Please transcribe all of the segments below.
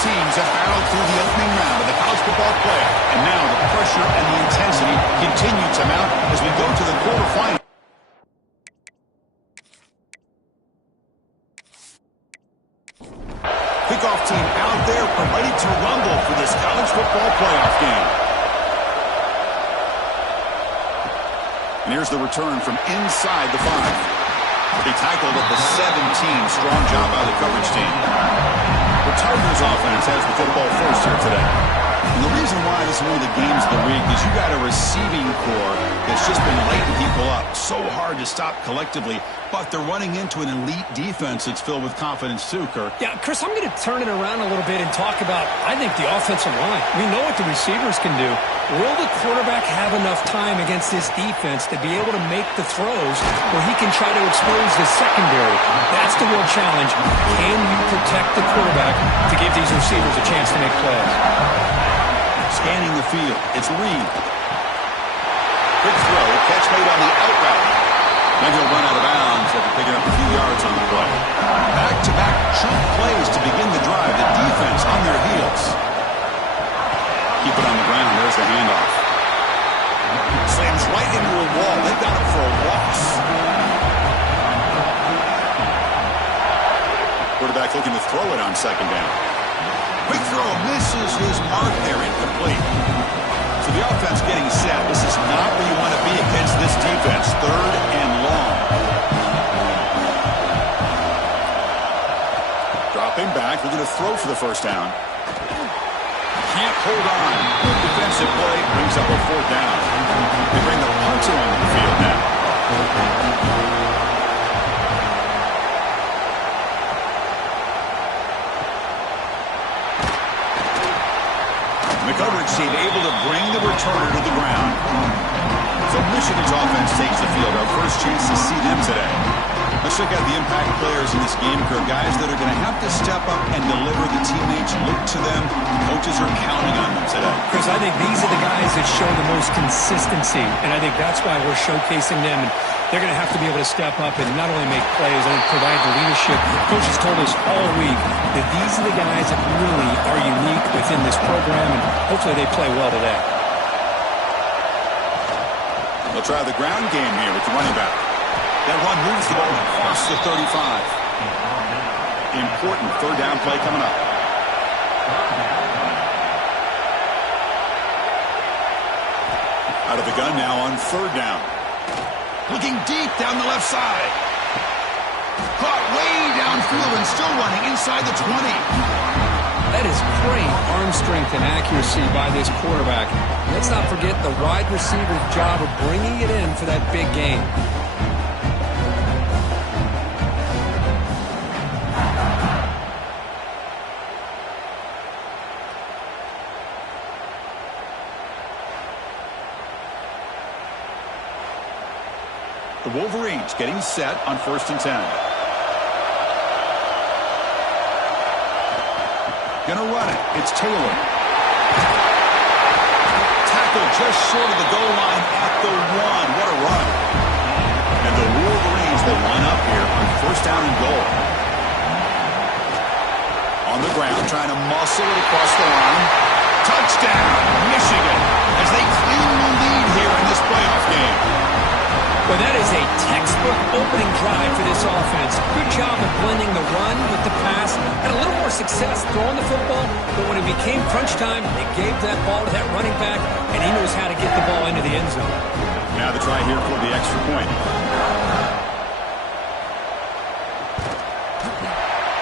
teams have battled through the opening round of the college football playoff, and now the pressure and the intensity continue to mount as we go to the quarterfinals. Kickoff team out there ready to rumble for this college football playoff game. And here's the return from inside the 5. They tackled at the 17. Strong job by the coverage team. The Tigers offense has the football first here today. And the reason why this is one of the games of the week is you got a receiving core that's just been lighting people up. So hard to stop collectively, but they're running into an elite defense that's filled with confidence too, Kirk. Yeah, Chris, I'm going to turn it around a little bit and talk about, I think, the offensive line. We know what the receivers can do. Will the quarterback have enough time against this defense to be able to make the throws where he can try to expose the secondary? That's the real challenge. Can you protect the quarterback to give these receivers a chance to make plays? Scanning the field, it's Reed. Quick throw, catch made on the out route. Then he'll run out of bounds after picking up a few yards on the play. Back-to-back chunk plays to begin the drive. The defense on their heels. Keep it on the ground. There's the handoff. Slams right into a wall. They got him for a loss. Quarterback looking to throw it on second down. Quick throw, misses his mark there, incomplete. So the offense getting set. This is not where you want to be against this defense. 3rd and long. Dropping back, looking to throw for the first down. Can't hold on. Good defensive play, brings up a 4th down. They bring the punter onto the field now. The coverage team able to bring the returner to the ground. So Michigan's offense takes the field. Our first chance to see them today. Let's check out the impact players in this game, Kirk. Guys that are going to have to step up and deliver. The teammates look to them. Coaches are counting on them today. Chris, I think these are the guys that show the most consistency, and I think that's why we're showcasing them. And they're going to have to be able to step up and not only make plays, and provide the leadership. Coaches told us all week that these are the guys that really are unique within this program, and hopefully they play well today. They'll try the ground game here with the running back. That run moves the ball across the 35. Important 3rd down play coming up. Out of the gun now on 3rd down. Looking deep down the left side. Caught way downfield and still running inside the 20. That is great arm strength and accuracy by this quarterback. Let's not forget the wide receiver's job of bringing it in for that big game. The Wolverines getting set on 1st and 10. Gonna run it. It's Taylor. Tackle just short of the goal line at the 1. What a run. And the Wolverines will line up here on 1st down and goal. On the ground, trying to muscle it across the line. Touchdown, Michigan, as they claim the lead here in this playoff game. Well, that is a textbook opening drive for this offense. Good job of blending the run with the pass. Had a little more success throwing the football, but when it became crunch time, they gave that ball to that running back, and he knows how to get the ball into the end zone. Now the try here for the extra point.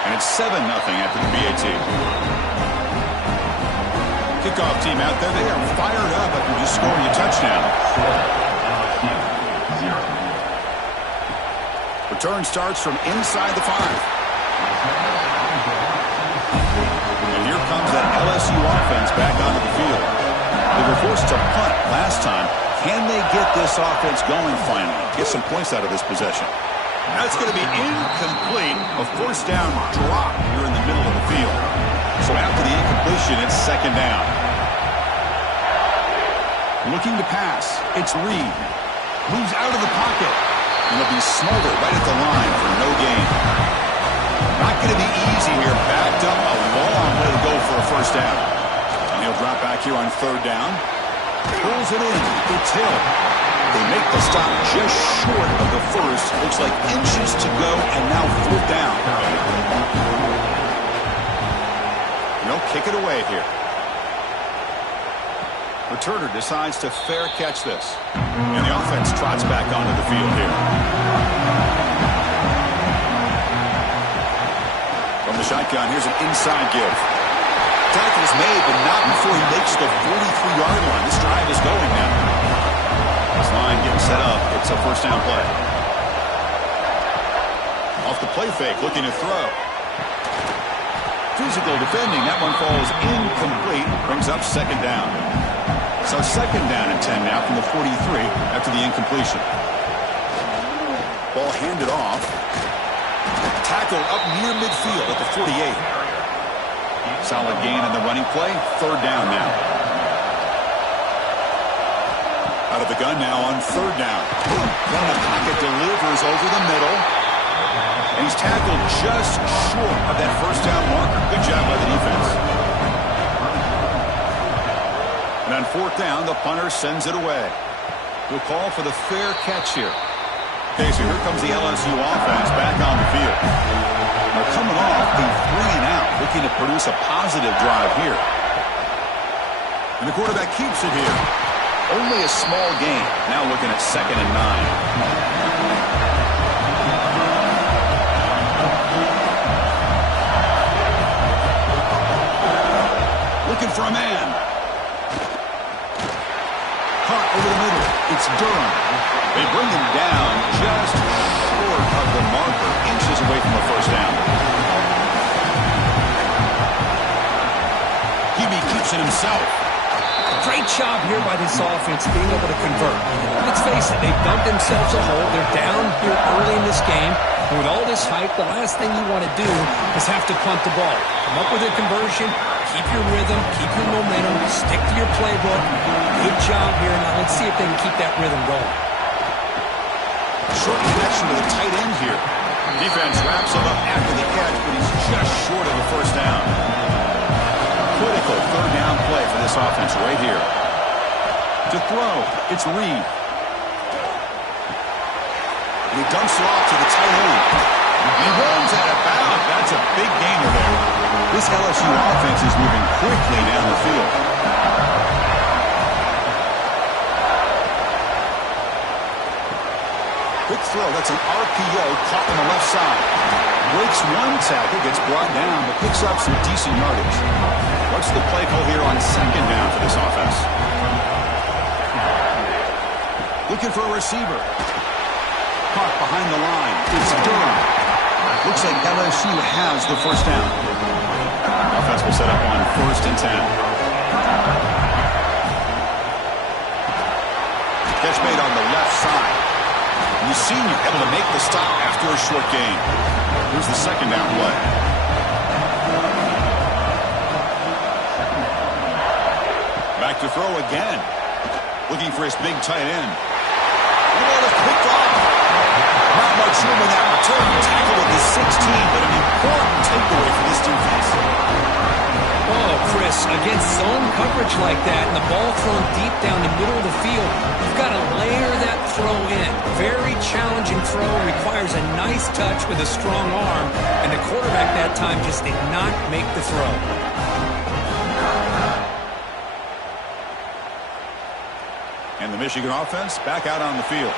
And it's 7-0 after the BAT. Kickoff team out there. They are fired up after just scoring a touchdown. Return starts from inside the 5. And here comes that LSU offense back onto the field. They were forced to punt last time. Can they get this offense going finally? Get some points out of this possession. That's going to be incomplete. A 1st down drop here in the middle of the field. So after the incompletion, it's 2nd down. Looking to pass. It's Reed. Moves out of the pocket. And he'll be smothered right at the line for no gain. Not going to be easy here. Backed up a long way to go for a first down. And he'll drop back here on third down. Pulls it in. It's Hill. They make the stop just short of the first. Looks like inches to go, and now fourth down. They'll kick it away here. Returner decides to fair catch this. And the offense trots back onto the field here. From the shotgun, here's an inside give. Tackle is made, but not before he makes the 43-yard line. This drive is going now. This line getting set up. It's a first down play. Off the play fake, looking to throw. Physical defending. That one falls incomplete. Brings up second down. So second down and 10 now from the 43 after the incompletion. Ball handed off. Tackle up near midfield at the 48. Solid gain in the running play. Third down now. Out of the gun now on third down. Then the pocket delivers over the middle. And he's tackled just short of that first down marker. Good job by the defense. And on fourth down, the punter sends it away. We'll call for the fair catch here. Okay, so here comes the LSU offense back on the field. They're coming off a 3-and-out, looking to produce a positive drive here. And the quarterback keeps it here. Only a small gain. Now looking at 2nd and 9. Looking for a man. Caught over the middle. It's Durham. They bring him down just short of the marker, inches away from the first down. Hebe keeps it himself. Great job here by this offense being able to convert. Let's face it, they've dug themselves a hole. They're down here early in this game. And with all this hype, the last thing you want to do is have to punt the ball. Come up with a conversion, keep your rhythm, keep your momentum, stick to your playbook. Good job here. Now let's see if they can keep that rhythm going. Short connection to the tight end here. Defense wraps him up after the catch, but he's just short of the first down. Critical third down play for this offense right here. To throw, it's Reed. He dumps it off to the tight end. He runs out of bounds. That's a big gainer there. This LSU offense is moving quickly down the field. Quick throw. That's an RPO caught on the left side. Breaks one tackle, gets brought down, but picks up some decent yardage. What's the play call here on second down for this offense? Looking for a receiver. Caught behind the line. It's Durham. Looks like LSU has the first down. Offense will set up on 1st and 10. Catch made on the left side. And the senior able to make the stop after a short gain. Here's the second down play. Back to throw again. Looking for his big tight end. The ball is picked off. Not much room in that return. Tackle at the 16, but an important takeaway for this defense. Oh, Chris, against zone coverage like that and the ball thrown deep down the middle of the field, you've got to layer that throw in. Very challenging throw, requires a nice touch with a strong arm, and the quarterback that time just did not make the throw. And the Michigan offense back out on the field.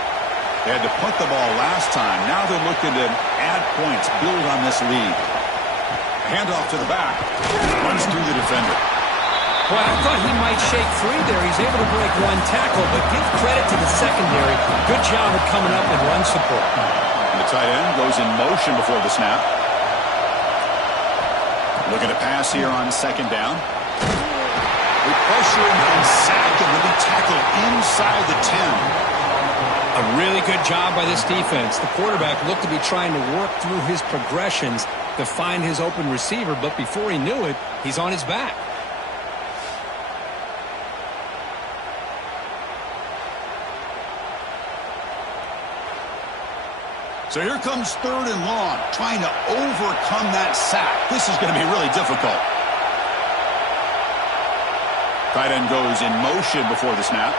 They had to punt the ball last time. Now they're looking to add points, build on this lead. Handoff to the back. Runs through the defender. Well, I thought he might shake free there. He's able to break one tackle, but give credit to the secondary. Good job of coming up with run support. And the tight end goes in motion before the snap. Looking to pass here on second down. We pressure him and sack him. He'll be tackled inside the 10. A really good job by this defense. The quarterback looked to be trying to work through his progressions to find his open receiver, but before he knew it, he's on his back. So here comes 3rd and long, trying to overcome that sack. This is going to be really difficult. Tight end goes in motion before the snap.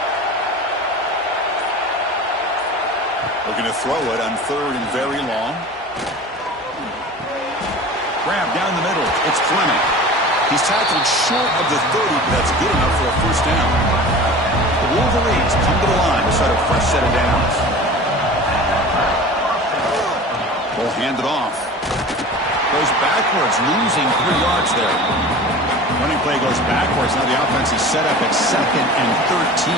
Looking to throw it on 3rd and very long. Grab down the middle. It's Fleming. He's tackled short of the 30, but that's good enough for a first down. The Wolverines come to the line to start a fresh set of downs. Ball handed off. Goes backwards, losing 3 yards there. Running play goes backwards. Now the offense is set up at 2nd and 13.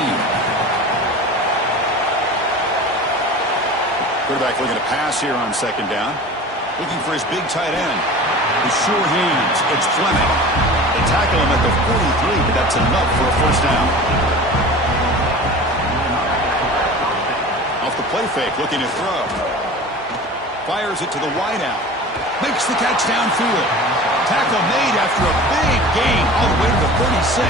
Quarterback looking to pass here on 2nd down. Looking for his big tight end. With sure hands, it's Fleming. They tackle him at the 43, but that's enough for a first down. Off the play fake, looking to throw. Fires it to the wideout. Makes the catch downfield. Tackle made after a big gain all the way to the 36.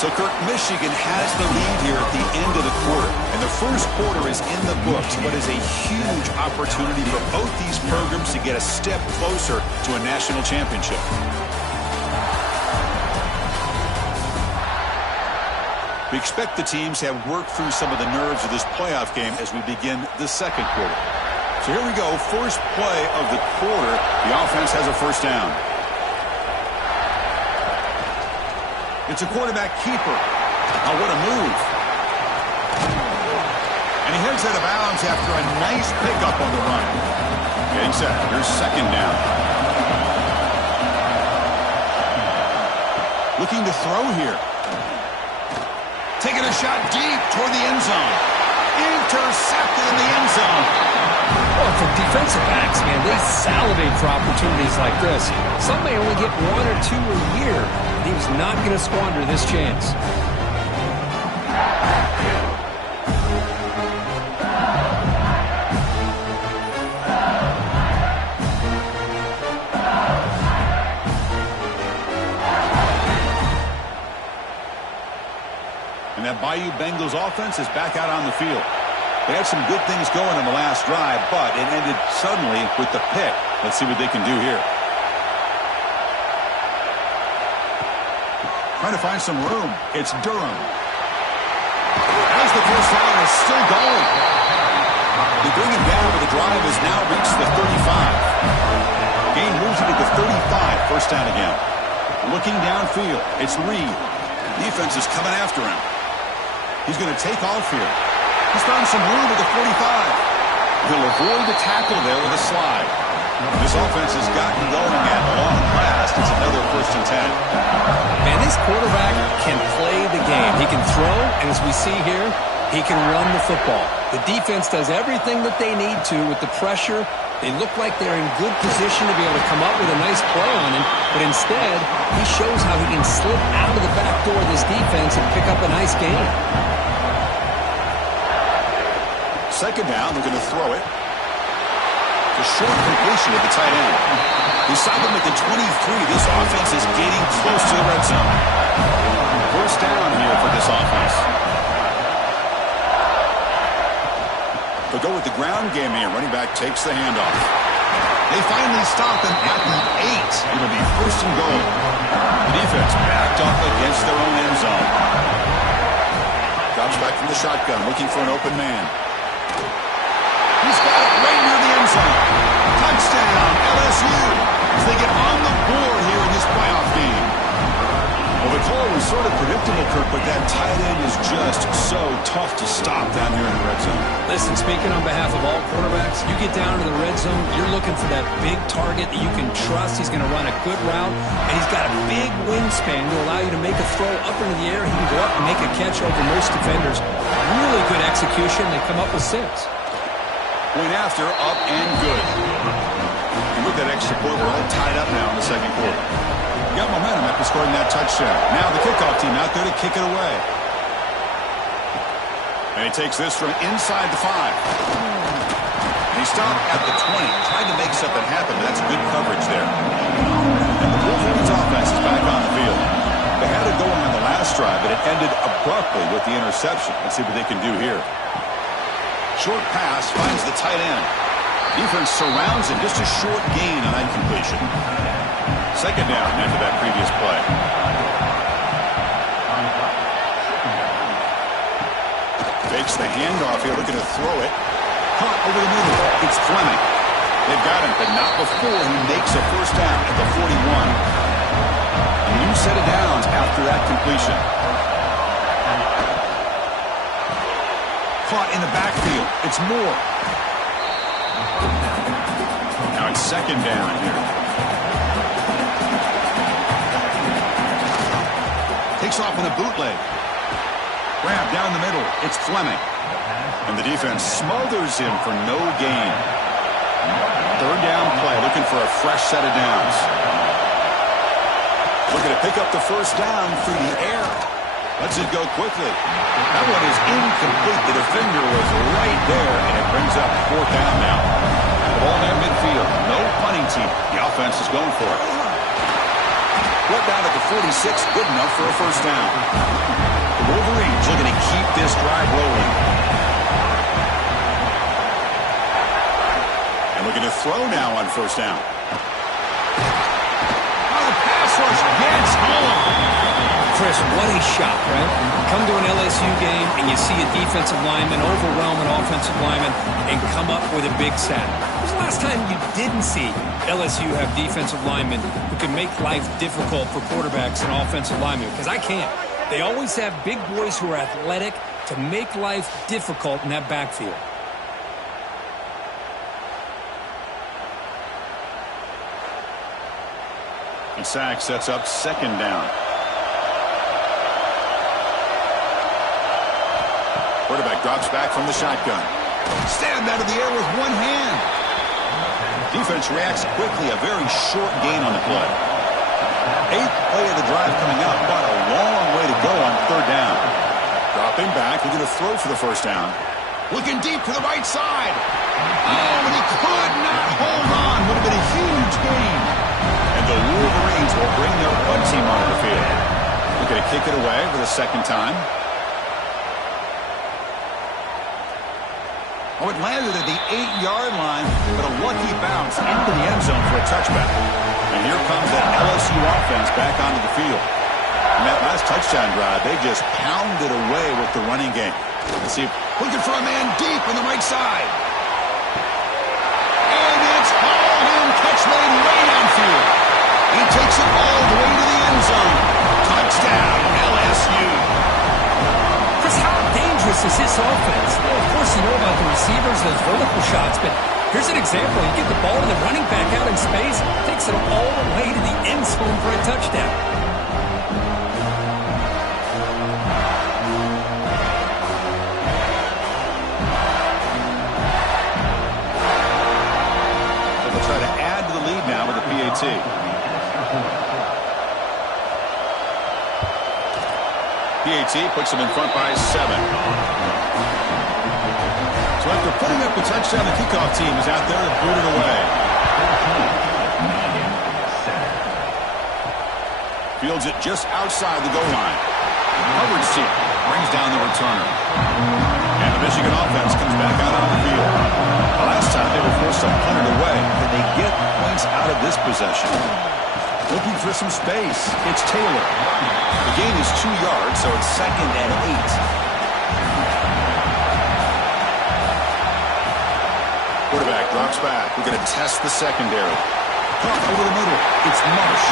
So, Kirk, Michigan has the lead here at the end of the quarter. And the first quarter is in the books, but is a huge opportunity for both these programs to get a step closer to a national championship. We expect the teams to have worked through some of the nerves of this playoff game as we begin the second quarter. So here we go, first play of the quarter. The offense has a first down. It's a quarterback keeper. Oh, what a move. And he heads out of bounds after a nice pickup on the run. Getting set. Here's 2nd down. Looking to throw here. Taking a shot deep toward the end zone. Intercepted in the end zone. Well, for defensive backs, man, they salivate for opportunities like this. Some may only get 1 or 2 a year. He was not going to squander this chance. And that Bayou Bengals offense is back out on the field. They had some good things going in the last drive, but it ended suddenly with the pick. Let's see what they can do here. Trying to find some room. It's Durham. As the first down is still going. They bring him down, but the drive has now reached the 35. Gain moves it to the 35. First down again. Looking downfield. It's Reed. Defense is coming after him. He's going to take off here. He's found some room at the 45. He'll avoid the tackle there with a slide. This offense has gotten going at long last. It's another 1st and 10. Man, this quarterback can play the game. He can throw, and as we see here, he can run the football. The defense does everything that they need to with the pressure. They look like they're in good position to be able to come up with a nice play on him, but instead, he shows how he can slip out of the back door of this defense and pick up a nice gain. 2nd down, they're going to throw it. The short completion of the tight end. Beside them at the 23, this offense is getting close to the red zone. First down here for this offense. They'll go with the ground game here. Running back takes the handoff. They finally stop him at the 8. It'll be 1st and goal. The defense backed up against their own end zone. Drops back from the shotgun, looking for an open man. He's got it right near the end zone. Touchdown, LSU, as they get on the board here in this playoff game. Well, the call was sort of predictable, Kirk, but that tight end is just so tough to stop down here in the red zone. Listen, speaking on behalf of all quarterbacks, you get down to the red zone, you're looking for that big target that you can trust. He's going to run a good route, and he's got a big wingspan to allow you to make a throw up into the air. He can go up and make a catch over most defenders. Really good execution. They come up with 6. Went after, up and good. And with that extra point, we're all tied up now in the second quarter. Got momentum after scoring that touchdown. Now the kickoff team out there to kick it away. And he takes this from inside the 5. And he stopped at the 20. Tried to make something happen, but that's good coverage there. And the Wolverines offense is back on the field. They had ended abruptly with the interception. Let's see what they can do here. Short pass finds the tight end. Defense surrounds him. Just a short gain on that completion. Second down after that previous play. Fakes the handoff here, looking to throw it. Caught over the middle. It's Fleming. They've got him, but not before he makes a first down at the 41. A new set of downs after that completion. Caught in the backfield. It's Moore. Now it's second down here. Takes off on a bootleg. Grab down the middle. It's Fleming. And the defense smothers him for no gain. Third down play, looking for a fresh set of downs. Looking to pick up the first down through the air. Lets it go quickly. That one is incomplete. The defender was right there, and it brings up fourth down now. The ball near midfield. No punting team. The offense is going for it. Brought down at the 46. Good enough for a first down. The Wolverines looking to keep this drive rolling. And looking to throw now on first down. Oh, the pass rush gets home. Chris, what a shot, right? Come to an LSU game and you see a defensive lineman overwhelm an offensive lineman and come up with a big sack. When was the last time you didn't see LSU have defensive linemen who can make life difficult for quarterbacks and offensive linemen? Because I can't. They always have big boys who are athletic to make life difficult in that backfield. The sack sets up second down. Quarterback drops back from the shotgun. Stand out of the air with one hand. Defense reacts quickly. A very short gain on the play. Eighth play of the drive coming up, but a long way to go on third down. Dropping back, looking to throw for the first down. Looking deep to the right side. Oh, and he could not hold on. Would have been a huge gain. And the Wolverines will bring their punt team onto the field. Looking to kick it away for the second time. Oh, it landed at the 8-yard line, but a lucky bounce into the end zone for a touchback. And here comes that LSU offense back onto the field. In that last touchdown drive, they just pounded away with the running game. Let's see, looking for a man deep on the right side. And it's hauled in, catch made way downfield. He takes it all the way to the end zone. Touchdown, LSU. Chris, how dangerous is this offense? Well, of course, you know about the receivers, those vertical shots, but here's an example. You get the ball to the running back out in space, takes it all the way to the end zone for a touchdown. So they'll try to add to the lead now with the PAT. PAT puts them in front by 7. So after putting up the touchdown, the kickoff team is out there to boot it away. Fields it just outside the goal line. Hubbard's team brings down the returner. And the Michigan offense comes back out on the field. The last time they were forced to punt it away. Can they get points out of this possession? Looking for some space. It's Taylor. The gain is 2 yards, so it's second and 8. Quarterback drops back. We're going to test the secondary. Caught over the middle. It's Marsh.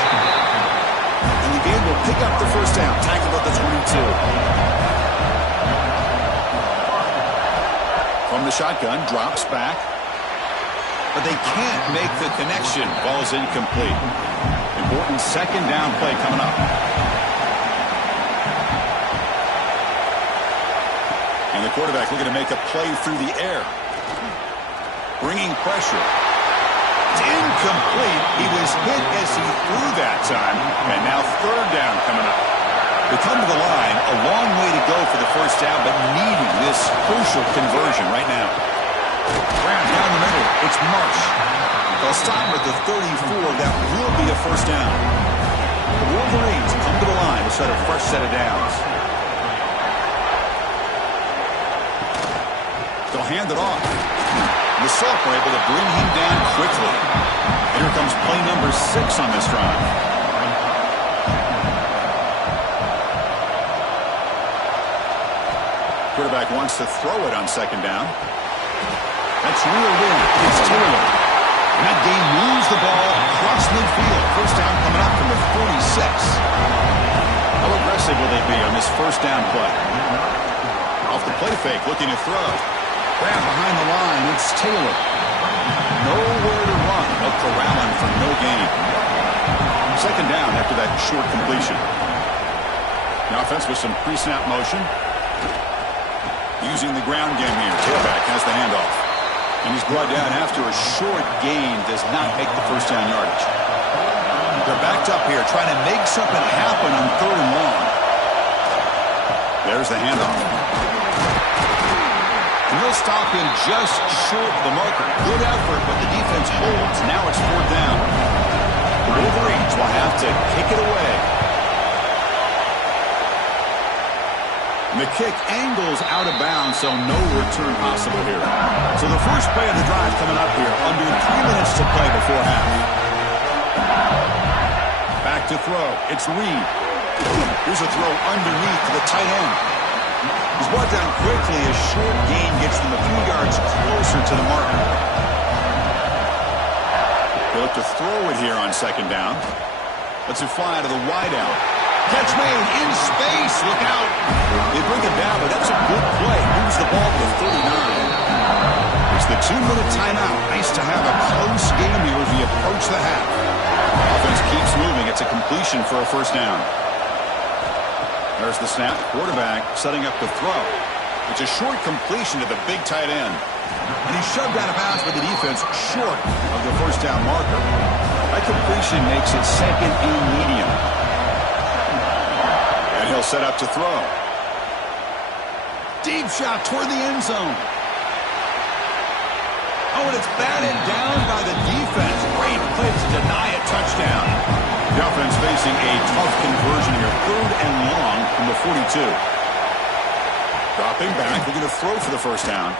And the game will pick up the first down. Tackled at the 22. From the shotgun, drops back. But they can't make the connection. Ball's incomplete. Important second down play coming up. And the quarterback looking to make a play through the air. Bringing pressure. It's incomplete. He was hit as he threw that time. And now third down coming up. They come to the line. A long way to go for the first down, but needing this crucial conversion right now. Grab down the middle. It's Marsh. They'll stop at the 34. That will be a first down. The Wolverines come to the line to set a fresh set of downs. They'll hand it off. The Soft were able to bring him down quickly. And here comes play number 6 on this drive. Quarterback wants to throw it on second down. That's reeled in. It's Taylor. And that game moves the ball across midfield. First down coming up from the 46. How aggressive will they be on this first down play? Off the play fake, looking to throw. Grab behind the line. It's Taylor. Nowhere to run. They'll corral him for no gain. Second down after that short completion. The offense with some pre-snap motion. Using the ground game here. Tailback has the handoff. And he's brought down after a short gain. Does not make the first down yardage. They're backed up here trying to make something happen on 3rd and long. There's the handoff. And he'll stop him just short of the marker. Good effort, but the defense holds. Now it's 4th down. The Wolverines will have to kick it away. And the kick angles out of bounds, so no return possible here. So the first play of the drive coming up here. Under 3 minutes to play before half. Back to throw. It's Reed. Here's a throw underneath to the tight end. He's brought down quickly. A short gain gets them a few yards closer to the marker. They look to throw it here on second down. Let's it fly out of the wideout. Catch made in space. Look out. They bring it down, but that's a good play. Moves the ball to the 39. It's the 2-minute timeout. Nice to have a close game here as we approach the half. Offense keeps moving. It's a completion for a first down. There's the snap. Quarterback setting up to throw. It's a short completion to the big tight end. And he's shoved out of bounds by the defense short of the first down marker. That completion makes it 2nd and medium. And he'll set up to throw. Deep shot toward the end zone. Oh, and it's batted down by the defense. Great play to deny a touchdown. The offense facing a tough conversion here. 3rd and long from the 42. Dropping back. They're going to throw for the first down.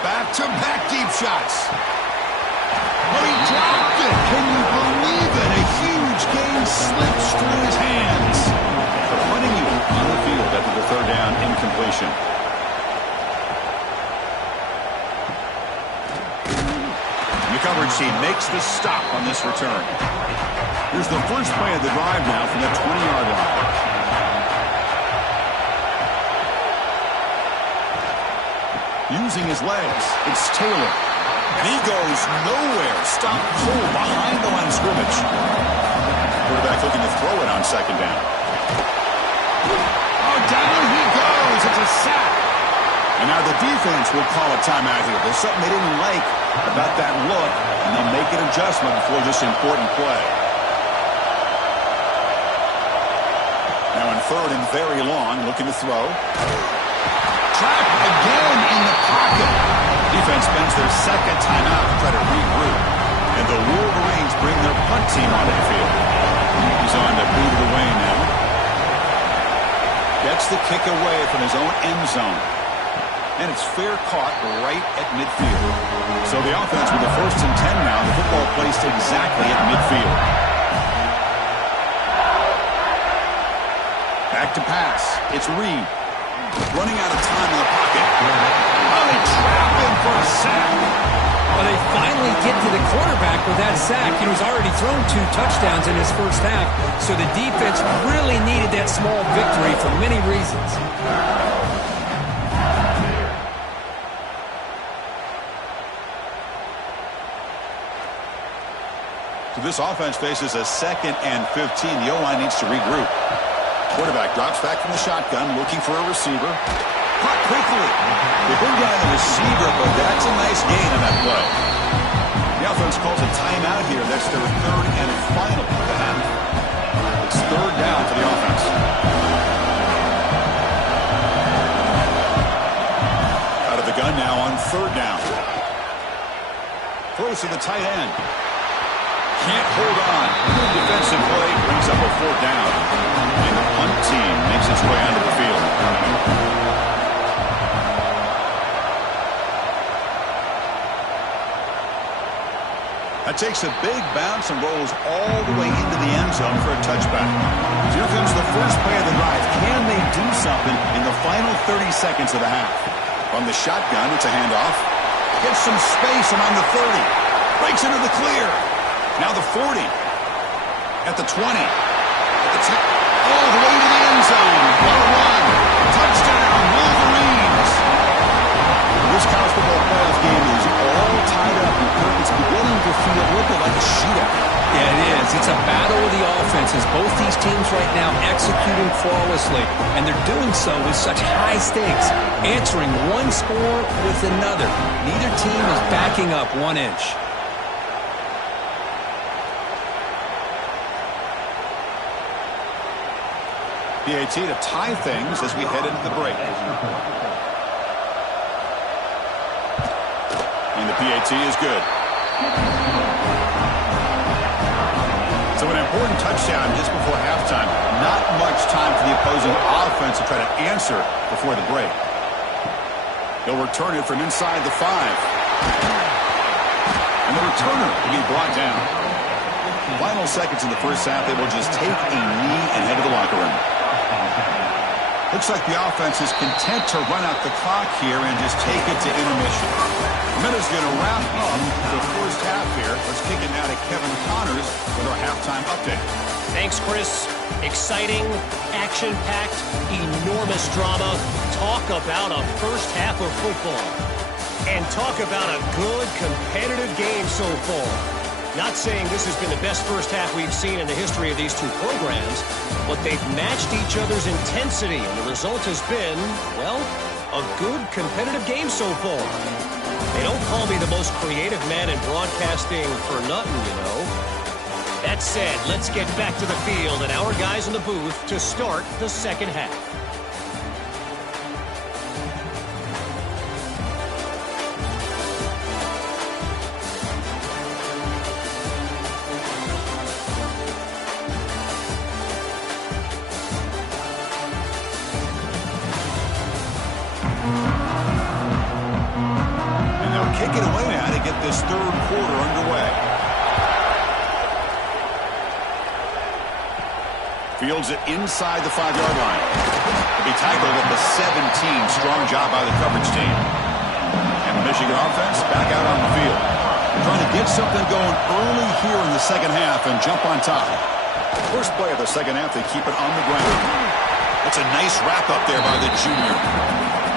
Back-to-back deep shots. Oh, he dropped it. Can you believe it? A huge gain slips through his hands. The punting unit on the field after the 3rd down incompletion. The coverage team makes the stop on this return. Here's the first play of the drive now from the 20-yard line. Using his legs, it's Taylor. And he goes nowhere. Stop cold behind the line of scrimmage. Quarterback looking to throw it on second down. Oh, down he goes. It's a sack. And now the defense will call a timeout here. There's something they didn't like about that look, and they'll make an adjustment before this important play. Now in 3rd and very long, looking to throw. Trapped again in the pocket. Defense spends their 2nd timeout to try to regroup. And the Wolverines bring their punt team onto the field. He's on to boot it away now. Gets the kick away from his own end zone. And it's fair caught right at midfield. So the offense with the 1st and 10 now. The football placed exactly at midfield. Back to pass. It's Reed. Running out of time in the pocket. Oh, they trap him for a sack. Well, they finally get to the quarterback with that sack. He's already thrown 2 touchdowns in his first half, so the defense really needed that small victory for many reasons. So this offense faces a 2nd and 15. The O-line needs to regroup. Quarterback drops back from the shotgun, looking for a receiver. Caught quickly. They bring down the receiver, but that's a nice gain on that play. The offense calls a timeout here. That's their 3rd and final of the half. It's 3rd down for the offense. Out of the gun now on 3rd down. Throws to the tight end. Can't hold on. Good defensive play brings up a 4th down. And the punt team makes its way onto the field. That takes a big bounce and rolls all the way into the end zone for a touchback. Here comes the first play of the drive. Can they do something in the final 30 seconds of the half? From the shotgun, it's a handoff. Gets some space among the 30. Breaks into the clear. Now the 40. At the 20. At the 10. All the way to the end zone. What a run. Touchdown, Wolverines. This college football playoff game is all tied up. It's beginning to feel a little bit like a shootout. Yeah, it is. It's a battle of the offenses. Both these teams right now executing flawlessly, and they're doing so with such high stakes, answering one score with another. Neither team is backing up 1 inch. PAT to tie things as we head into the break. And the PAT is good. So an important touchdown just before halftime. Not much time for the opposing offense to try to answer before the break. They'll return it from inside the 5. And the returner will be brought down. Final seconds in the first half, they will just take a knee and head to the locker room. Looks like the offense is content to run out the clock here and just take it to intermission. Minute's going to wrap up the first half here. Let's kick it now to Kevin Connors with our halftime update. Thanks, Chris. Exciting, action-packed, enormous drama. Talk about a first half of football. And talk about a good, competitive game so far. Not saying this has been the best first half we've seen in the history of these two programs, but they've matched each other's intensity, and the result has been, well, a good, competitive game so far. They don't call me the most creative man in broadcasting for nothing, you know. That said, let's get back to the field and our guys in the booth to start the second half. Kick it away now to get this third quarter underway. Fields it inside the 5-yard line. He'll be tackled at the 17. Strong job by the coverage team. And the Michigan offense back out on the field. Trying to get something going early here in the second half and jump on top. First play of the second half, they keep it on the ground. That's a nice wrap up there by the junior.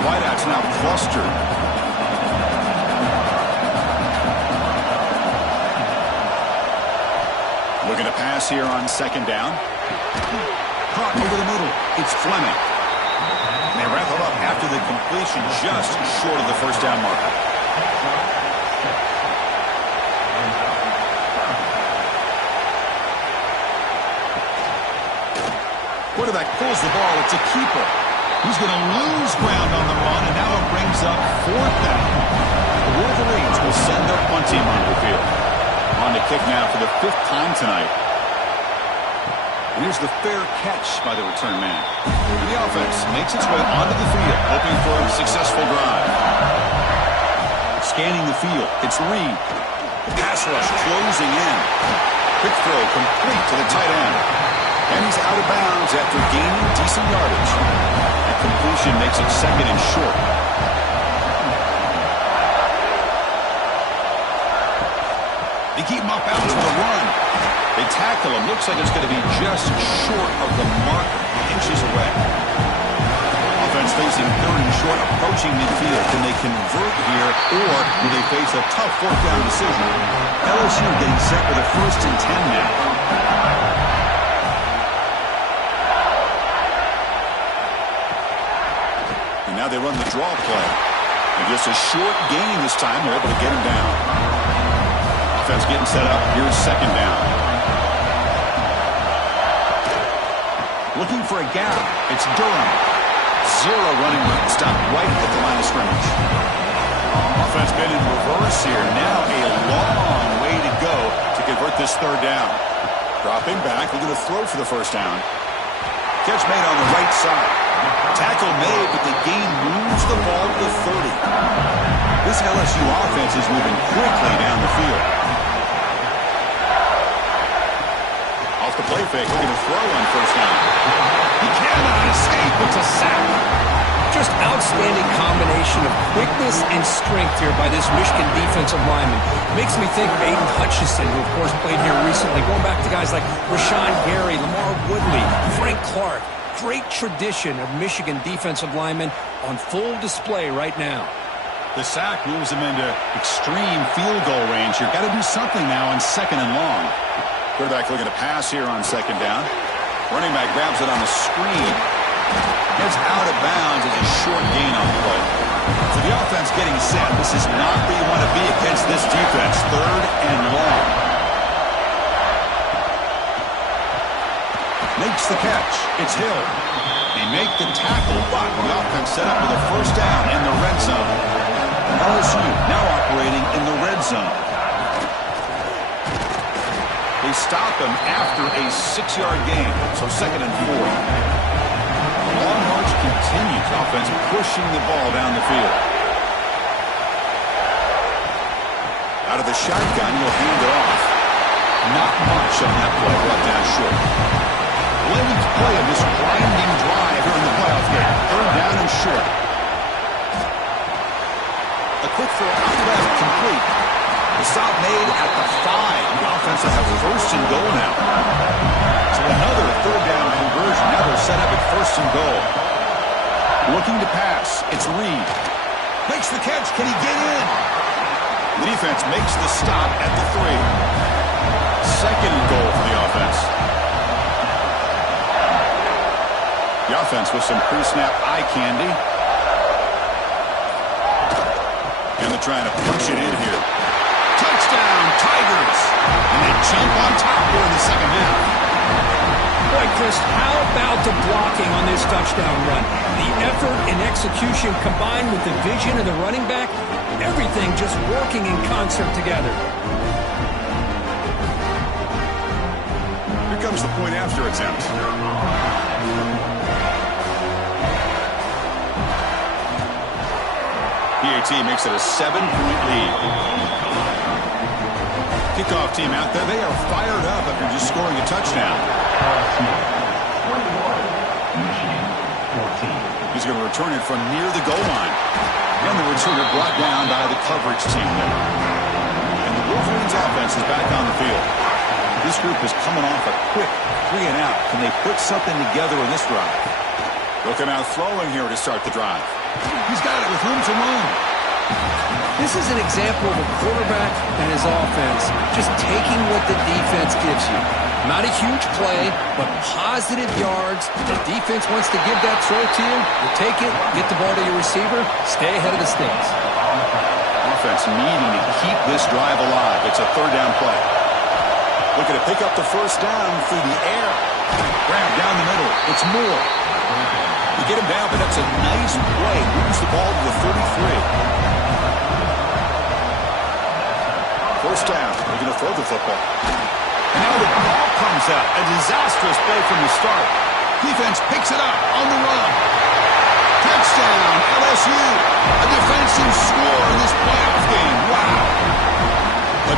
Wideouts now clustered. Looking to pass here on second down. Caught over the middle. It's Fleming. And they wrap it up after the completion just short of the first down marker. Quarterback pulls the ball. It's a keeper. He's going to lose ground on the run, and now it brings up fourth down. The Wolverines will send their punt team onto the field. On to kick now for the 5th time tonight. And here's the fair catch by the return man. And the offense makes its way onto the field, hoping for a successful drive. Scanning the field, it's Reed. The pass rush closing in. Quick throw complete to the tight end. And he's out of bounds after gaining decent yardage. That completion makes it second and short. They keep him up out to the run. They tackle him. Looks like it's going to be just short of the mark, inches away. Offense facing third and short, approaching midfield. Can they convert here, or do they face a tough fourth down decision? LSU getting set with a 1st and 10 now. And now they run the draw play. And just a short gain this time. They're able to get him down. Offense getting set up. Here's second down. Looking for a gap. It's Durham. Zero running room. Stop right at the line of scrimmage. Offense been in reverse here. Now a long way to go to convert this third down. Dropping back. Looking to throw for the first down. Catch made on the right side. Tackle made, but the gain moves the ball to 30. This LSU offense is moving quickly down the field. off the play fake, looking to throw on first down. He cannot escape. It's a sack. Just outstanding combination of quickness and strength here by this Michigan defensive lineman. Makes me think of Aiden Hutchinson, who of course played here recently. Going back to guys like Rashawn Gary, Lamar Woodley, Frank Clark. Great tradition of Michigan defensive linemen on full display right now. The sack moves him into extreme field goal range here. Got to do something now on second and long. Quarterback looking to pass here on second down. Running back grabs it on the screen. Gets out of bounds as a short gain on the play. So the offense getting set. This is not where you want to be against this defense. Third and long. Makes the catch. It's Hill. They make the tackle, but the offense set up with a first down in the red zone. LSU now operating in the red zone. They stop him after a 6-yard gain, so second and 4. The long march continues. Offense pushing the ball down the field. Out of the shotgun, he'll hand it off. Not much on that play, brought down short. 11th play of this grinding drive here in the playoff game. Third down and short. A quick throw out left, complete. The stop made at the 5. The offense will have first and goal now. So another third down conversion. Now they're set up at first and goal. Looking to pass. It's Reed. Makes the catch. Can he get in? The defense makes the stop at the 3. Second and goal for the offense. The offense with some pre-snap eye candy. And they're trying to punch it in here. Touchdown, Tigers! And they jump on top here in the second half. Boy, Chris, how about the blocking on this touchdown run? The effort and execution combined with the vision of the running back, everything just working in concert together. Here comes the point after attempt. PAT makes it a 7-point lead. Kickoff team out there. They are fired up after just scoring a touchdown. He's going to return it from near the goal line. And the returner brought down by the coverage team there. And the Wolverines offense is back on the field. This group is coming off a quick 3 and out. Can they put something together in this drive? They'll come out throwing here to start the drive. He's got it with room to run. This is an example of a quarterback and his offense just taking what the defense gives you. Not a huge play, but positive yards. The defense wants to give that throw to you. You take it, get the ball to your receiver, stay ahead of the sticks. Offense needing to keep this drive alive. It's a third down play. Looking to pick up the first down through the air. Grab down the middle. It's Moore. You get him down, but that's a nice play. Moves the ball to the 33. First down. They're going to throw the football. And now the ball comes out. A disastrous play from the start. Defense picks it up on the run. Touchdown, LSU. A defensive score in this playoff game. Wow.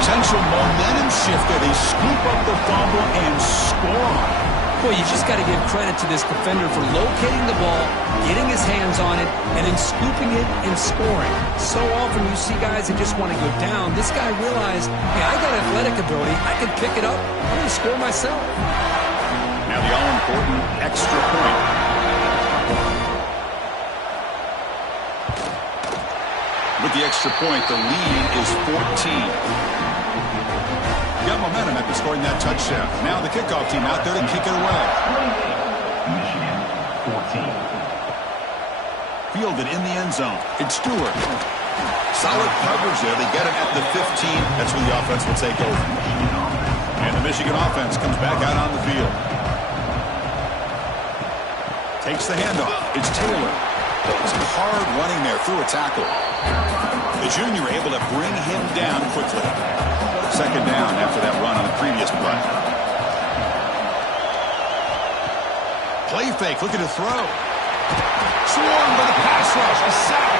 Potential momentum shift there. They scoop up the fumble and score. Boy, you just got to give credit to this defender for locating the ball, getting his hands on it, and then scooping it and scoring. So often you see guys that just want to go down. This guy realized, hey, I got athletic ability. I can pick it up. I'm going to score myself. Now the all-important extra point. With the extra point, the lead is 14. Got momentum after scoring that touchdown. Now the kickoff team out there to kick it away. Michigan, 14. Fielded in the end zone. It's Stewart. Solid coverage there. They get it at the 15. That's where the offense will take over. And the Michigan offense comes back out on the field. Takes the handoff. It's Taylor. Some hard running there through a tackle. The junior able to bring him down quickly. Second down after that run on the previous play. Play fake, looking to throw. Swarmed by the pass rush, a sack.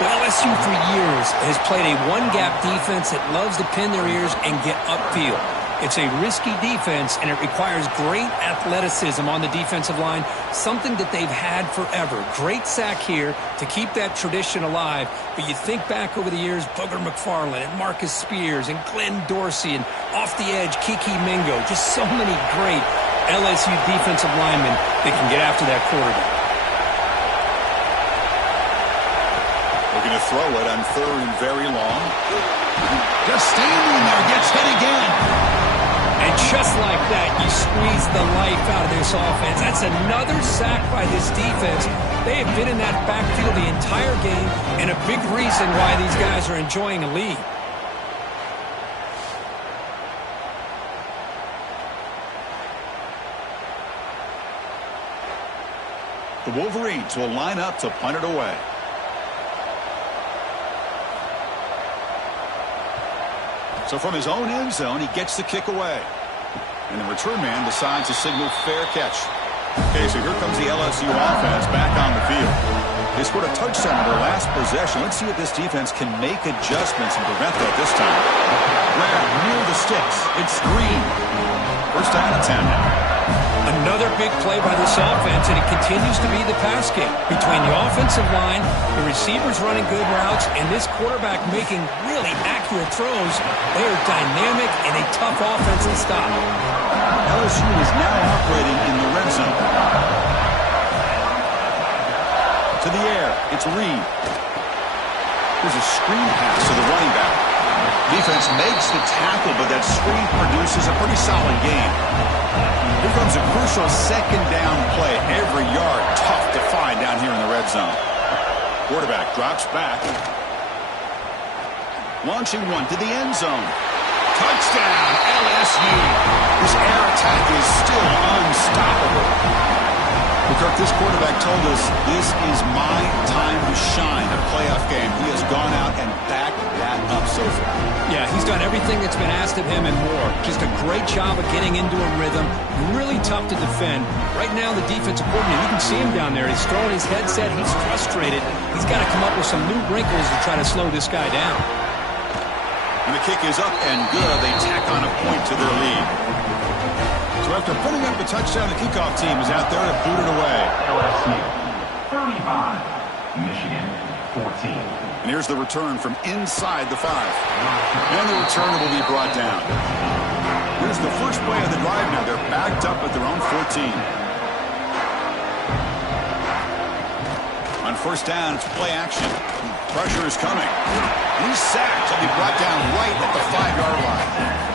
Well, LSU for years has played a one-gap defense that loves to pin their ears and get upfield. It's a risky defense, and it requires great athleticism on the defensive line, something that they've had forever. Great sack here to keep that tradition alive. But you think back over the years, Booger McFarland and Marcus Spears and Glenn Dorsey and off the edge, Kiki Mingo. Just so many great LSU defensive linemen that can get after that quarterback. Looking to throw it on 3rd and very long. Just standing there, gets hit again. And just like that, you squeeze the life out of this offense. That's another sack by this defense. They have been in that backfield the entire game, and a big reason why these guys are enjoying a lead. The Wolverines will line up to punt it away. So from his own end zone, he gets the kick away. And the return man decides to signal fair catch. Okay, so here comes the LSU offense back on the field. They scored a touchdown in their last possession. Let's see if this defense can make adjustments and prevent that this time. Grab near the sticks. It's Green. First down and 10 now. Another big play by this offense, and it continues to be the pass game. Between the offensive line, the receivers running good routes, and this quarterback making really accurate throws, they are dynamic and a tough offense to stop. LSU is now operating in the red zone. To the air, it's Reed. Here's a screen pass to the running back. Defense makes the tackle, but that screen produces a pretty solid gain. Here comes a crucial 2nd down play. Every yard tough to find down here in the red zone. Quarterback drops back. Launching one to the end zone. Touchdown, LSU. This air attack is still unstoppable. Kirk, this quarterback told us this is my time to shine, a playoff game. He has gone out and backed that up so far. Yeah, he's done everything that's been asked of him and more. Just a great job of getting into a rhythm. Really tough to defend. Right now, the defensive coordinator, you can see him down there. He's throwing his headset. He's frustrated. He's got to come up with some new wrinkles to try to slow this guy down. And the kick is up and good. They tack on a point to their lead. So after putting up a touchdown, the kickoff team is out there to boot it away. LSU 35, Michigan 14. And here's the return from inside the 5. And the returner will be brought down. Here's the first play of the drive now. They're backed up at their own 14. On first down, it's play action. Pressure is coming. He's sacked. He'll be brought down right at the 5-yard line.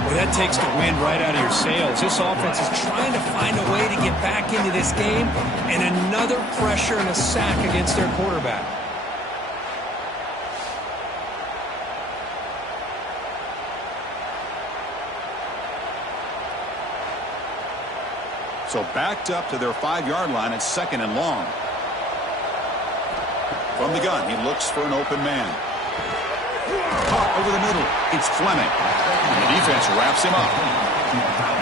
Well, that takes the wind right out of your sails. This offense is trying to find a way to get back into this game, and another pressure and a sack against their quarterback. So backed up to their 5-yard line at 2nd and long. From the gun, he looks for an open man. Caught over the middle. It's Fleming. The defense wraps him up.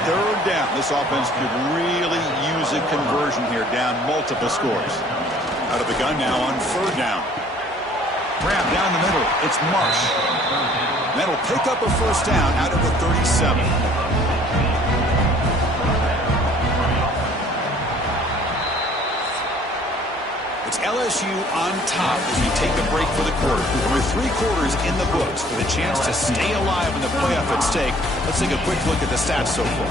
3rd down. This offense could really use a conversion here, down multiple scores. Out of the gun now on 3rd down. Grab down the middle. It's Marsh. That'll pick up a first down out of the 37. It's LSU on top as we take a break for the quarter. We're 3 quarters in the books with a chance to stay alive in the playoff at stake. Let's take a quick look at the stats so far.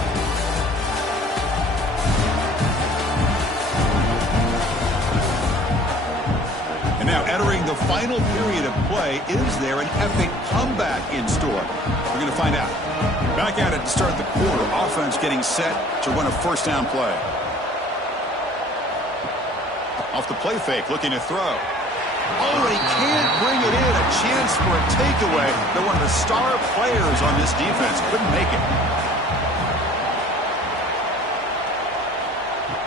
And now entering the final period of play, is there an epic comeback in store? We're going to find out. Back at it to start the quarter. Offense getting set to run a first down play. Off the play fake, looking to throw. Oh, and he can't bring it in. A chance for a takeaway. They're one of the star players on this defense. Couldn't make it.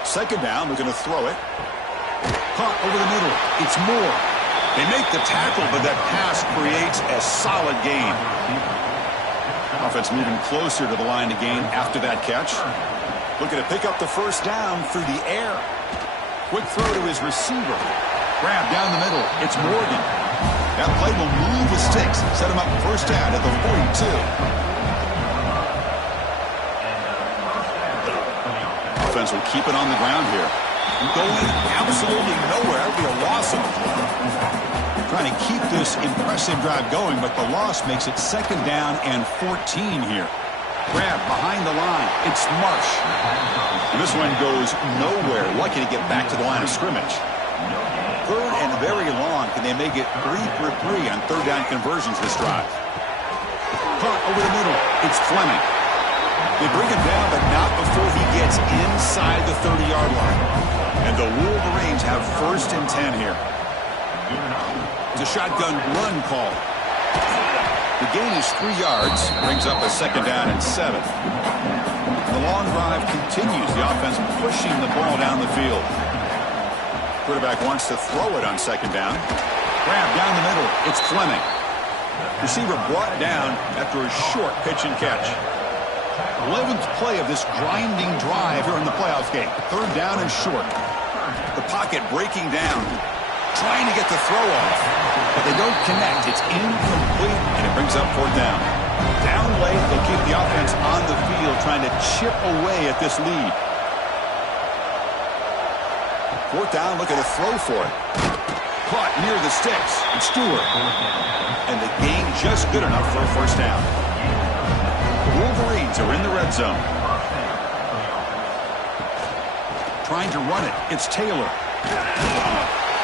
2nd down, they're going to throw it. Caught over the middle. It's Moore. They make the tackle, but that pass creates a solid gain. Offense moving closer to the line to gain after that catch. Looking to pick up the first down through the air. Quick throw to his receiver. Grab down the middle. It's Morgan. That play will move the sticks. Set him up first down at the 42. offense will keep it on the ground here. Going absolutely nowhere. That would be a loss of the play. Trying to keep this impressive drive going, but the loss makes it 2nd down and 14 here. Grab behind the line. It's Marsh. And this one goes nowhere. Lucky to get back to the line of scrimmage. 3rd and very long. Can they make it 3 for 3 on 3rd down conversions this drive? Punt over the middle. It's Fleming. They bring him down, but not before he gets inside the 30-yard line. And the Wolverines have 1st and 10 here. It's a shotgun run call. The gain is 3 yards. Brings up a 2nd down and 7. The long drive continues. The offense pushing the ball down the field. Quarterback wants to throw it on 2nd down. Grab down the middle. It's Fleming. Receiver brought down after a short pitch and catch. 11th play of this grinding drive here in the playoff game. 3rd down and short. The pocket breaking down. Trying to get the throw off. But they don't connect. It's incomplete, and it brings up 4th down. Down late, they'll keep the offense on the field trying to chip away at this lead. 4th down, look at a throw for it. Caught near the sticks. It's Stewart. And the gain just good enough for a 1st down. The Wolverines are in the red zone. Trying to run it. It's Taylor.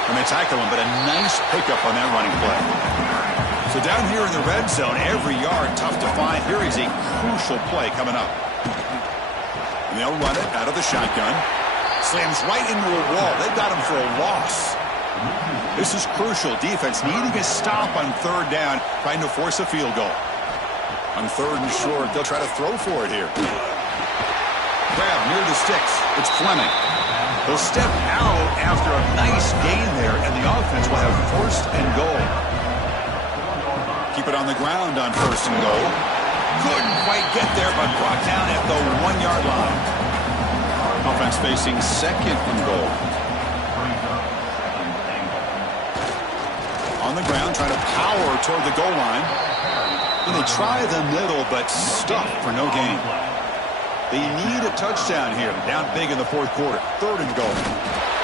And they tackle him, but a nice pickup on that running play. So down here in the red zone, every yard tough to find. Here is a crucial play coming up. And they'll run it out of the shotgun. Slams right into a wall. They got him for a loss. This is crucial. Defense needing a stop on 3rd down, trying to force a field goal. On 3rd and short, they'll try to throw for it here. Grab near the sticks. It's Fleming. They'll step out after a nice gain there, and the offense will have 1st and goal. Keep it on the ground on 1st and goal. Couldn't quite get there, but brought down at the 1-yard line. Offense facing 2nd and goal. On the ground, trying to power toward the goal line. And they try the middle, but stuck for no gain. They need a touchdown here. Down big in the 4th quarter. 3rd and goal.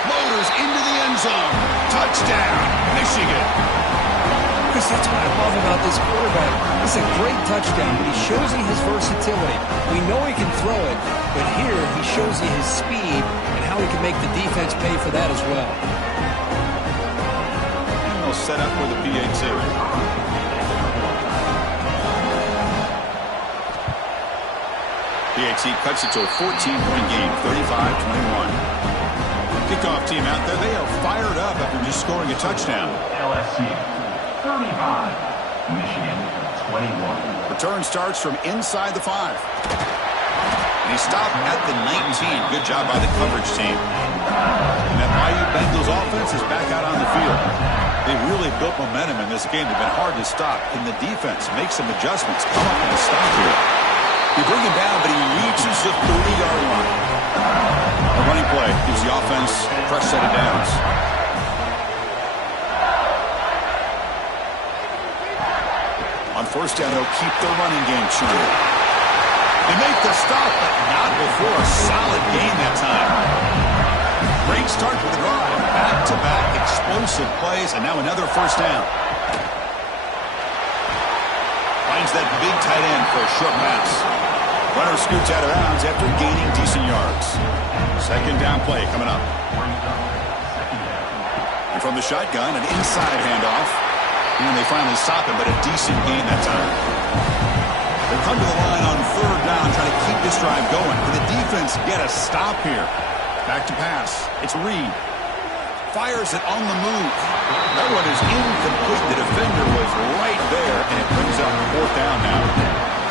Motors into the end zone. Touchdown, Michigan. Chris, that's what I love about this quarterback. It's a great touchdown, but he shows you his versatility. We know he can throw it, but here he shows you his speed and how he can make the defense pay for that as well. And they'll set up with a PA2. PAT cuts it to a 14-point game, 35-21. Kickoff team out there, they are fired up after just scoring a touchdown. LSU 35, Michigan 21. Return starts from inside the 5. And he stopped at the 19. Good job by the coverage team. And that Bayou Bengals offense is back out on the field. They really built momentum in this game. They've been hard to stop. Can the defense make some adjustments? Come up with a stop here. You bring him down, but he reaches the 30-yard line. A running play gives the offense a fresh set of downs. On 1st down, they'll keep their running game churning. They make the stop, but not before a solid gain that time. Great start to the drive. Back-to-back explosive plays, and now another 1st down. Finds that big tight end for a short pass. Runner scoots out of bounds after gaining decent yards. 2nd down play coming up. And from the shotgun, an inside handoff. And they finally stop him, but a decent gain that time. They come to the line on 3rd down, trying to keep this drive going. Can the defense get a stop here? Back to pass. It's Reed. Fires it on the move. That one is incomplete. The defender was right there, and it brings up 4th down now.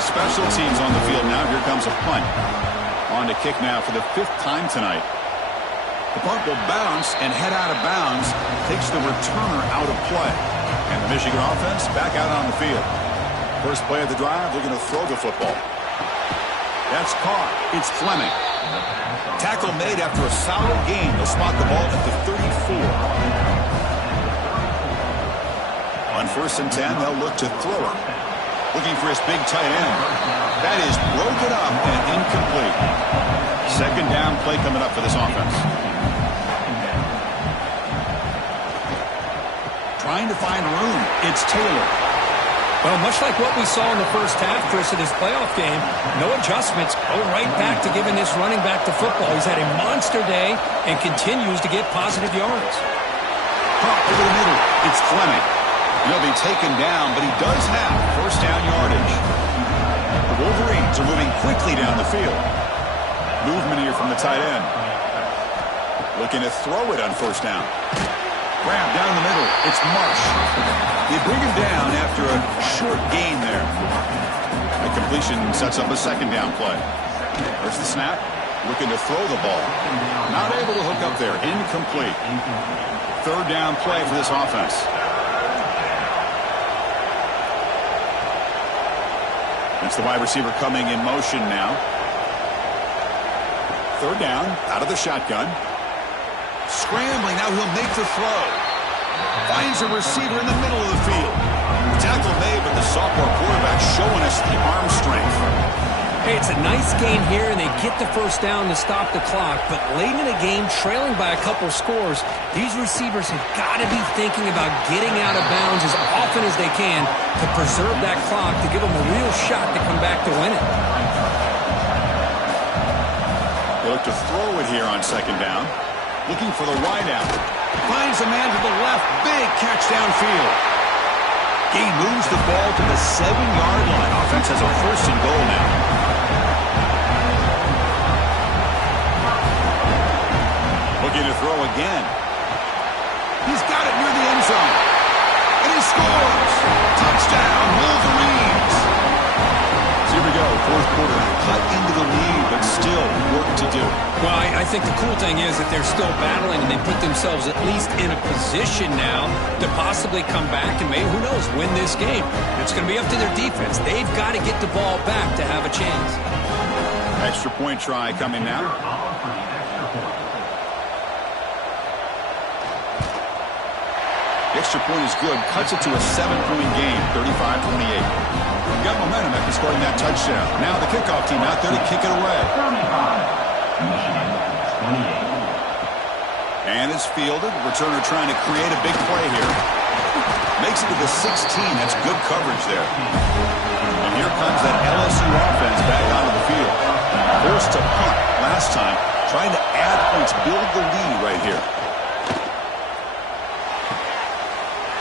Special teams on the field now. Here comes a punt. On to kick now for the 5th time tonight. The punt will bounce and head out of bounds. Takes the returner out of play. And the Michigan offense back out on the field. First play of the drive, they're going to throw the football. That's caught. It's Fleming. Tackle made after a solid gain. They'll spot the ball at the 34. On 1st and 10, they'll look to throw it. Looking for his big tight end. That is broken up and incomplete. 2nd down play coming up for this offense. Trying to find room. It's Taylor. Well, much like what we saw in the first half, Chris, of this playoff game, no adjustments. Go right back to giving this running back the football. He's had a monster day and continues to get positive yards. Caught over the middle. It's Fleming. He'll be taken down, but he does have first down yardage. The Wolverines are moving quickly down the field. Movement here from the tight end. Looking to throw it on first down. Grab down the middle. It's Marsh. They bring him down after a short gain there. The completion sets up a second down play. There's the snap. Looking to throw the ball. Not able to hook up there. Incomplete. Third down play for this offense. It's the wide receiver coming in motion now. Third down, out of the shotgun. Scrambling, now he'll make the throw. Finds a receiver in the middle of the field. Tackle made, but the sophomore quarterback showing us the arm strength. Hey, it's a nice game here, and they get the first down to stop the clock. But late in the game, trailing by a couple scores, these receivers have got to be thinking about getting out of bounds as often as they can to preserve that clock, to give them a real shot to come back to win it. They look to throw it here on second down. Looking for the wideout. Finds a man to the left. Big catch downfield. He moves the ball to the 7-yard line. Offense has a first and goal now. Looking to throw again. He's got it near the end zone. And he scores. Touchdown, Wolverines. So here we go. Fourth quarter. Cut into the lead, but still work to do. Well, I think the cool thing is that they're still battling, and they put themselves at least in a position now to possibly come back and maybe, who knows, win this game. It's going to be up to their defense. They've got to get the ball back to have a chance. Extra point try coming now. The extra point is good. Cuts it to a 7-point game, 35-28. Got momentum after scoring that touchdown. Now the kickoff team out there to kick it away. And it's fielded. Returner trying to create a big play here. Makes it to the 16. That's good coverage there. And here comes that LSU offense back onto the field. Forced to punt last time. Trying to add points, build the lead right here.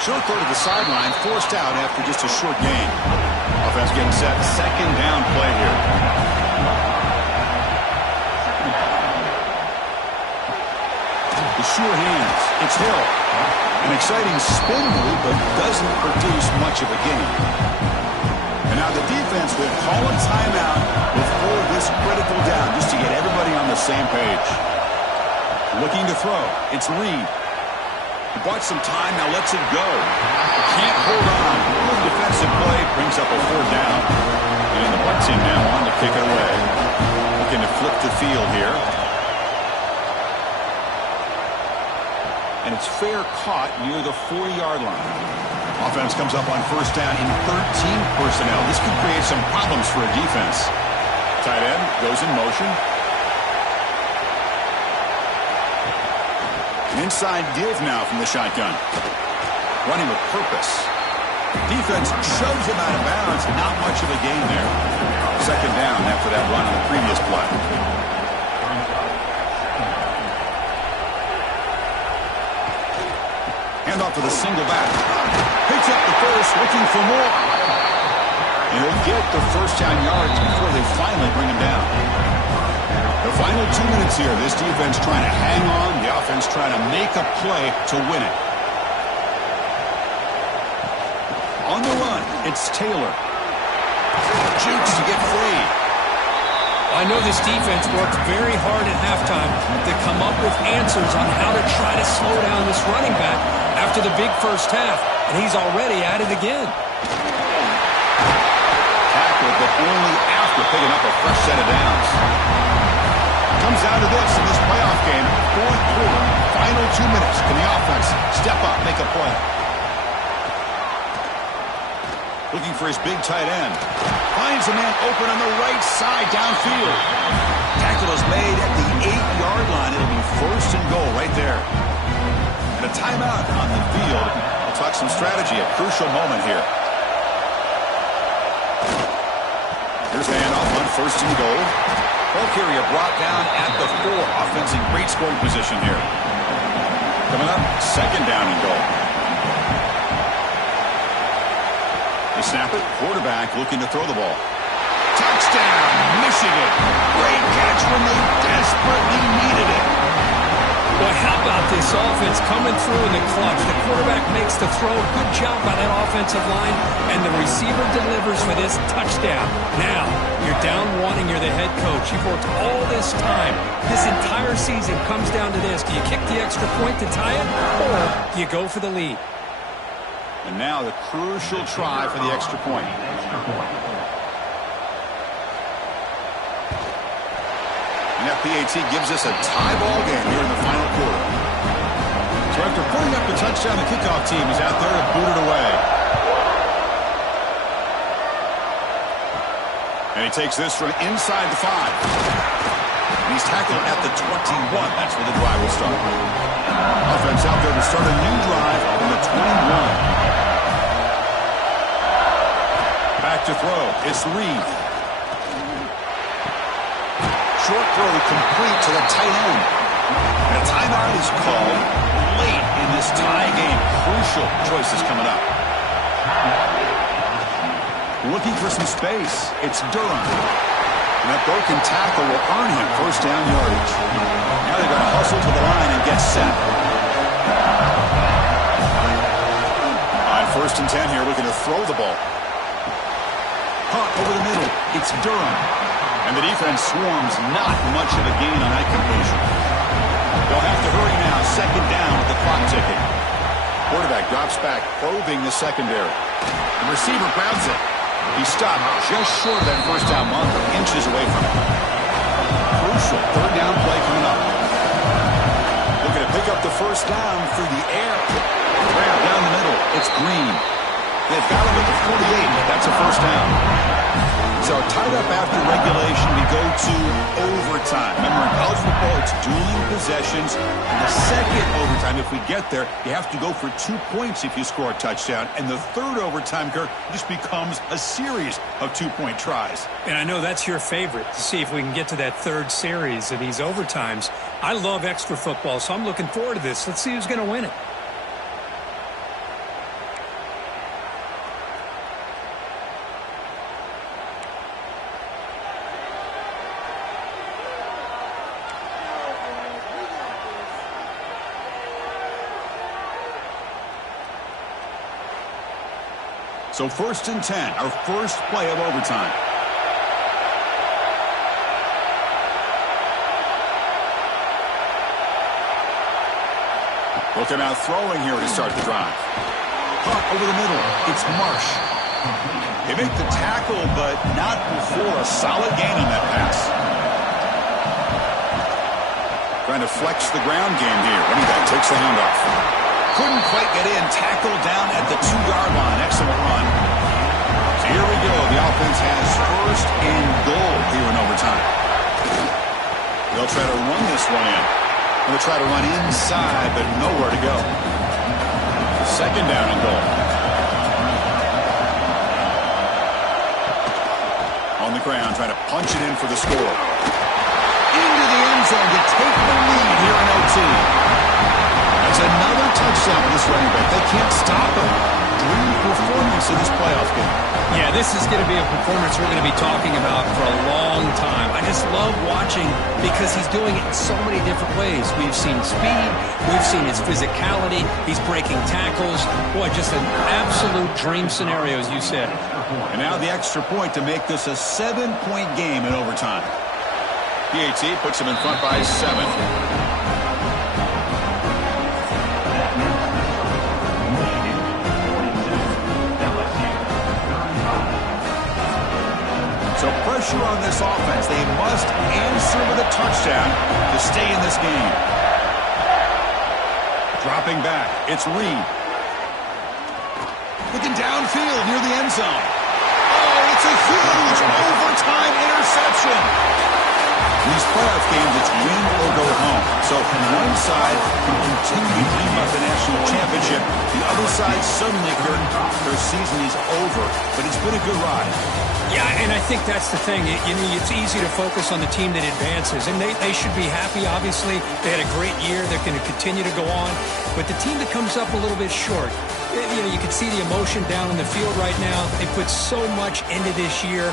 Short throw to the sideline, forced out after just a short gain. Offense getting set. Second down play here. The sure hands. It's Hill. An exciting spin move, but doesn't produce much of a gain. And now the defense will call a timeout before this critical down, just to get everybody on the same page. Looking to throw. It's Reed. He bought some time, now lets it go. Can't hold on. Good defensive play, brings up a fourth down. And the punt team now on to kick it away. Looking to flip the field here. And it's fair caught near the 40-yard line. Offense comes up on first down in 13 personnel. This could create some problems for a defense. Tight end goes in motion. An inside give now from the shotgun. Running with purpose. Defense shoves him out of bounds. Not much of a gain there. Second down after that run on the previous play. Hand off to the single back. Picks up the first, looking for more. And he'll get the first down yards before they finally bring him down. The final 2 minutes here. This defense trying to hang on. The offense trying to make a play to win it. On the run, it's Taylor. Jukes to get free. I know this defense worked very hard at halftime to come up with answers on how to try to slow down this running back after the big first half, and he's already at it again. Tackle, but only after picking up a fresh set of downs. Comes down to this in this playoff game. Fourth quarter, final 2 minutes. Can the offense step up, make a play? Looking for his big tight end. Finds a man open on the right side downfield. Tackle is made at the 8 first and goal right there. And a timeout on the field. We'll talk some strategy, a crucial moment here. Here's a handoff on first and goal. Ball carrier brought down at the 4. Offense in great scoring position here. Coming up, second down and goal. They snap it. Quarterback looking to throw the ball. Touchdown, Michigan. Great catch when they desperately needed it. Well, how about this offense coming through in the clutch? The quarterback makes the throw. Good job by that offensive line. And the receiver delivers for this touchdown. Now, you're down 1 and you're the head coach. You've worked all this time. This entire season comes down to this. Do you kick the extra point to tie it, or do you go for the lead? And now the crucial try for the extra point. And that PAT gives us a tie ball game here in the final quarter. So after putting up the touchdown, the kickoff team is out there to boot it away. And he takes this from inside the 5. And he's tackled at the 21. That's where the drive will start. Offense out there to start a new drive on the 21. Back to throw. It's Reed. Short throw complete to the tight end. And a timeout is called late in this tie game. Crucial choices coming up. Looking for some space. It's Durham. And that broken tackle will earn him first down yardage. Now they're going to hustle to the line and get set. On first and 10 here, looking to throw the ball. Caught over the middle. It's Durham. And the defense swarms, not much of a gain on that completion. They'll have to hurry now. Second down with the clock ticking. Quarterback drops back, probing the secondary. The receiver grabs it. He stopped just short of that first down marker, inches away from it. Crucial third down play coming up. Looking to pick up the first down through the air. Grab down the middle. It's Green. They've got him at the 48. That's a first down. So tied up after regulation, we go to overtime. Remember, in college football, it's dueling possessions. And the second overtime, if we get there, you have to go for 2 points if you score a touchdown. And the third overtime, Kirk, just becomes a series of 2-point tries. And I know that's your favorite, to see if we can get to that third series of these overtimes. I love extra football, so I'm looking forward to this. Let's see who's going to win it. So first and 10, our first play of overtime. Looking out throwing here to start the drive. Caught over the middle. It's Marsh. They make the tackle, but not before a solid gain on that pass. Trying to flex the ground game here. Running back takes the handoff. Couldn't quite get in. Tackled down at the 2-yard line. Excellent run. So here we go. The offense has first and goal here in overtime. They'll try to run this one in. They'll try to run inside, but nowhere to go. Second down and goal. On the ground, trying to punch it in for the score. Into the end zone to take the lead here in OT. That's another touchdown for this running back. They can't stop him. Dream performance in this playoff game. Yeah, this is going to be a performance we're going to be talking about for a long time. I just love watching because he's doing it in so many different ways. We've seen speed. We've seen his physicality. He's breaking tackles. Boy, just an absolute dream scenario, as you said. And now the extra point to make this a 7-point game in overtime. PAT puts him in front by 7. So pressure on this offense. They must answer with a touchdown to stay in this game. Dropping back. It's Reed. Looking downfield near the end zone. Oh, it's a huge overtime interception. He's playoff games, it's win or go home. So one side can continue to dream about the national championship. The other side suddenly, Kurt, their season is over. But it's been a good ride. Yeah, and I think that's the thing. It's easy to focus on the team that advances, and they should be happy, obviously. They had a great year. They're going to continue to go on. But the team that comes up a little bit short, you can see the emotion down on the field right now. They put so much into this year.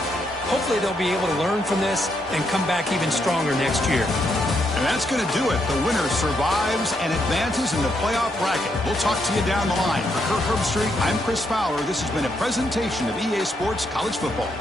Hopefully they'll be able to learn from this and come back even stronger next year. And that's going to do it. The winner survives and advances in the playoff bracket. We'll talk to you down the line. For Kurt Herbstreit, I'm Chris Fowler. This has been a presentation of EA Sports College Football.